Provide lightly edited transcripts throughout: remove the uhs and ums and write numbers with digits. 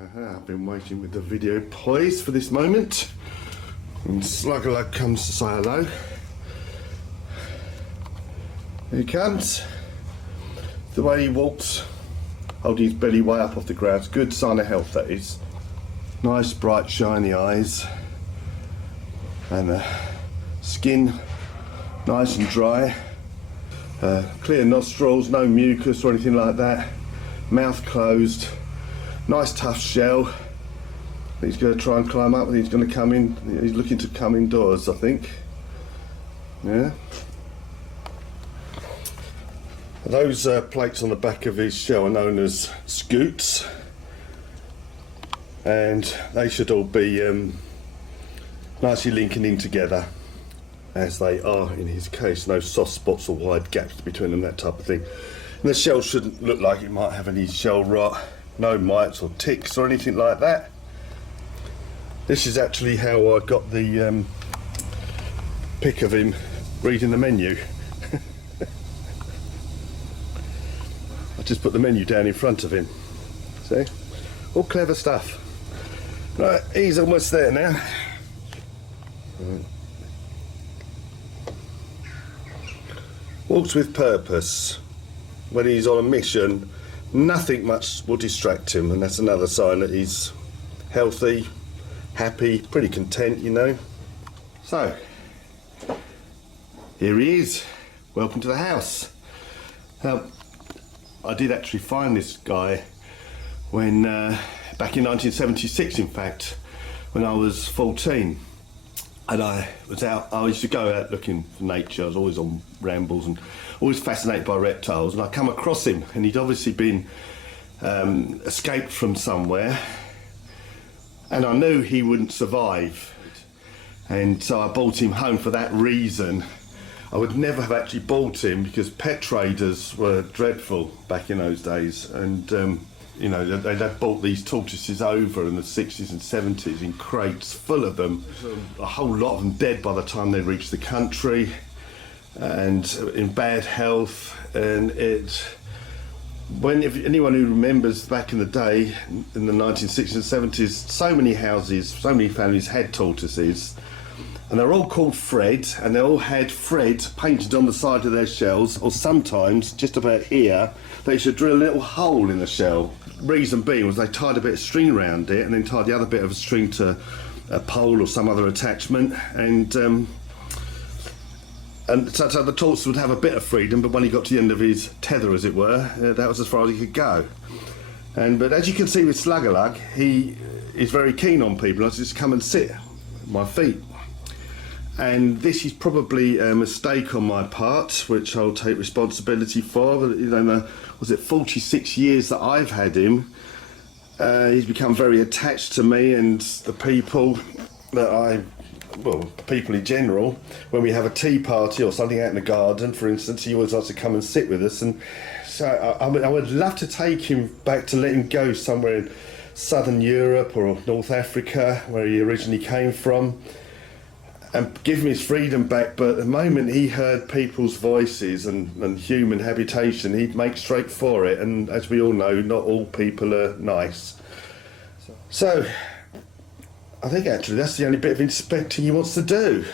I've been waiting with the video poised for this moment. And Slugalug comes to say hello. Here he comes. The way he walks, holding his belly way up off the ground. Good sign of health, that is. Nice, bright, shiny eyes. And the skin nice and dry. Clear nostrils, no mucus or anything like that. Mouth closed. Nice tough shell. He's going to try and climb up and he's going to come in. He's looking to come indoors, I think. Yeah. Those plates on the back of his shell are known as scoots, and they should all be nicely linking in together, as they are in his case. No soft spots or wide gaps between them, that type of thing. And the shell shouldn't look like it might have any shell rot, no mites or ticks or anything like that. This is actually how I got the pic of him reading the menu. I just put the menu down in front of him. See? All clever stuff. Right, he's almost there now. Right. Walks with purpose. When he's on a mission, nothing much will distract him, and that's another sign that he's healthy, happy, pretty content, you know. So, here he is. Welcome to the house. I did actually find this guy when, back in 1976 in fact, when I was 14. And I used to go out looking for nature. I was always on rambles and always fascinated by reptiles. And I come across him, and he'd obviously been escaped from somewhere. And I knew he wouldn't survive. And so I brought him home for that reason. I would never have actually bought him because pet traders were dreadful back in those days, and you know, they'd bought these tortoises over in the 60s and 70s in crates full of them, a whole lot of them dead by the time they reached the country and in bad health. And if anyone who remembers back in the day in the 1960s and 70s, so many houses, so many families had tortoises. And they're all called Fred, and they all had Fred painted on the side of their shells, or sometimes, just about here, they should drill a little hole in the shell. Reason being was they tied a bit of string around it, and then tied the other bit of string to a pole or some other attachment, and so the tortoise would have a bit of freedom, but when he got to the end of his tether, as it were, that was as far as he could go. But as you can see with Slugalug, he is very keen on people. I just come and sit at my feet. And this is probably a mistake on my part, which I'll take responsibility for. But, you know, was it 46 years that I've had him? He's become very attached to me and the people that people in general. When we have a tea party or something out in the garden, for instance, he always likes to come and sit with us. And so I would love to take him back, to let him go somewhere in southern Europe or North Africa, where he originally came from, and give him his freedom back. But the moment he heard people's voices and human habitation, he'd make straight for it. And as we all know, not all people are nice. So I think actually that's the only bit of inspecting he wants to do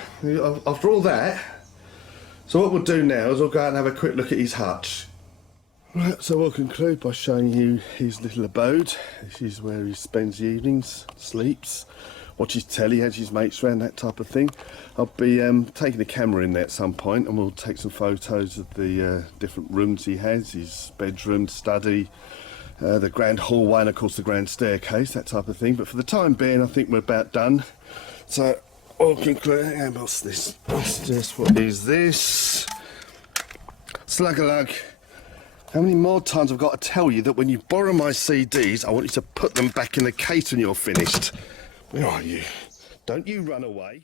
after all that. So what we'll do now is we'll go out and have a quick look at his hutch. Right, so we'll conclude by showing you his little abode. This is where he spends the evenings, sleeps, watches telly, has his mates around, that type of thing. I'll be taking the camera in there at some point, and we'll take some photos of the different rooms he has, his bedroom, study, the grand hallway, and of course the grand staircase, that type of thing. But for the time being, I think we're about done. So we'll conclude. What's this? What is this? Slugalug. How many more times I've got to tell you that when you borrow my CDs, I want you to put them back in the case when you're finished? Where are you? Don't you run away.